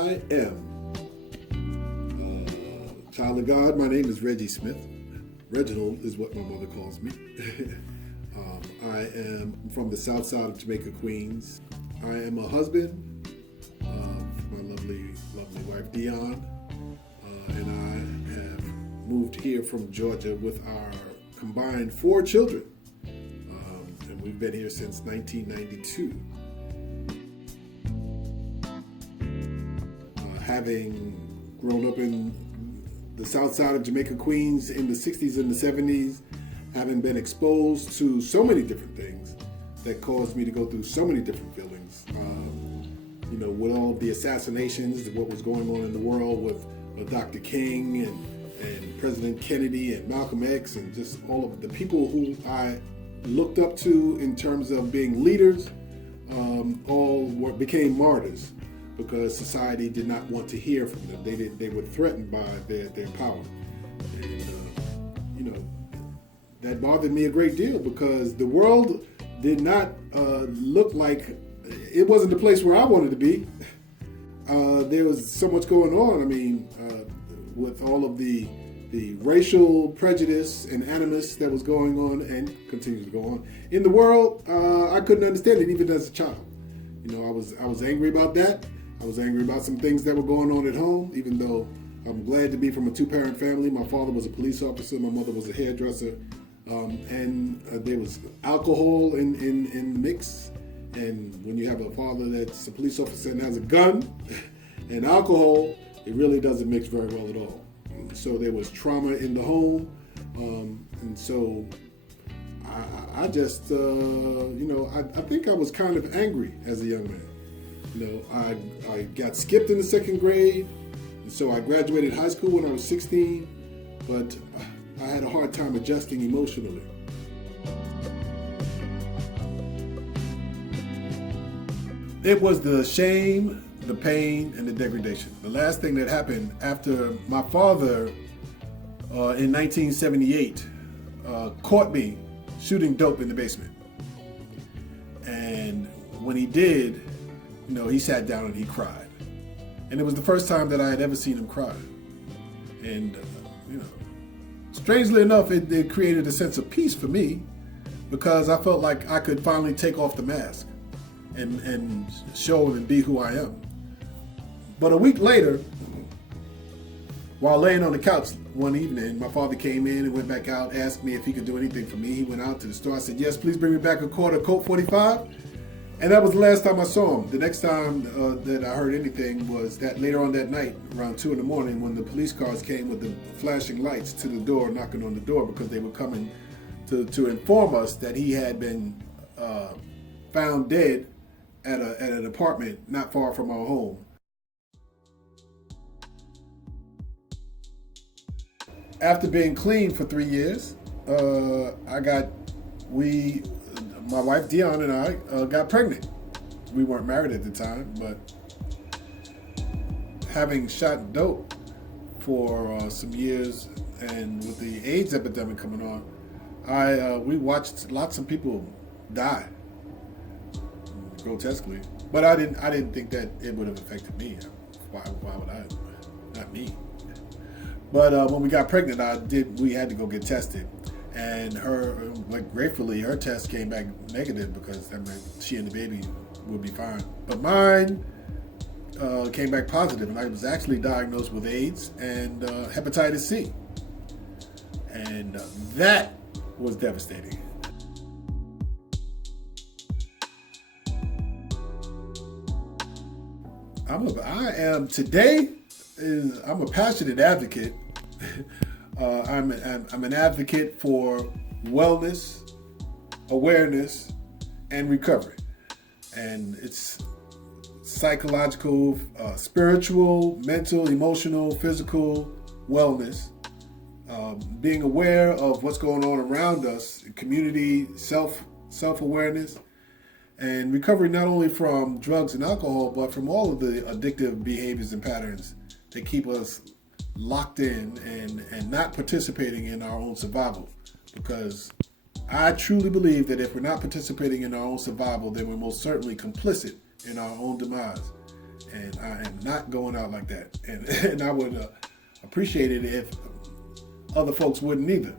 I am child of God. My name is Reggie Smith. Reginald is what my mother calls me. I am from the south side of Jamaica, Queens. I am a husband of my lovely wife, Dion. And I have moved here from Georgia with our combined 4 children. And we've been here since 1992. Having grown up in the south side of Jamaica, Queens in the 60s and the 70s, having been exposed to so many different things that caused me to go through so many different feelings. With all of the assassinations, what was going on in the world with Dr. King and President Kennedy and Malcolm X and just all of the people who I looked up to in terms of being leaders, became martyrs because society did not want to hear from them. They were threatened by their power. And, that bothered me a great deal because the world did not look like, it wasn't the place where I wanted to be. There was so much going on. I mean, with all of the racial prejudice and animus that was going on and continues to go on in the world, I couldn't understand it even as a child. I was angry about that. I was angry about some things that were going on at home, even though I'm glad to be from a 2-parent family. My father was a police officer, my mother was a hairdresser, and there was alcohol in the mix. And when you have a father that's a police officer and has a gun and alcohol, it really doesn't mix very well at all. So there was trauma in the home, and so I just, I think I was kind of angry as a young man. I got skipped in the 2nd grade, and so I graduated high school when I was 16, but I had a hard time adjusting emotionally. It was the shame, the pain, and the degradation. The last thing that happened after my father in 1978 caught me shooting dope in the basement. And when he did, he sat down and he cried. And it was the first time that I had ever seen him cry. And, strangely enough, it created a sense of peace for me because I felt like I could finally take off the mask and show and be who I am. But a week later, while laying on the couch one evening, my father came in and went back out, asked me if he could do anything for me. He went out to the store. I said, yes, please bring me back a quart of Colt 45. And that was the last time I saw him. The next time that I heard anything was that later on that night, around 2 a.m, when the police cars came with the flashing lights to the door, knocking on the door because they were coming to inform us that he had been found dead at an apartment not far from our home. After being clean for 3 years, my wife Dion and I got pregnant. We weren't married at the time, but having shot dope for some years and with the AIDS epidemic coming on, we watched lots of people die grotesquely. But I didn't think that it would have affected me. Why would I? Not me. But when we got pregnant, we had to go get tested. And gratefully, her test came back negative because that meant she and the baby would be fine. But mine came back positive, and I was actually diagnosed with AIDS and hepatitis C. And that was devastating. I'm a passionate advocate. I'm an advocate for wellness, awareness, and recovery. And it's psychological, spiritual, mental, emotional, physical wellness. Being aware of what's going on around us, community, self-awareness, and recovery not only from drugs and alcohol, but from all of the addictive behaviors and patterns that keep us locked in and not participating in our own survival. Because I truly believe that if we're not participating in our own survival, then we're most certainly complicit in our own demise. And not going out like that, and and I would appreciate it if other folks wouldn't either.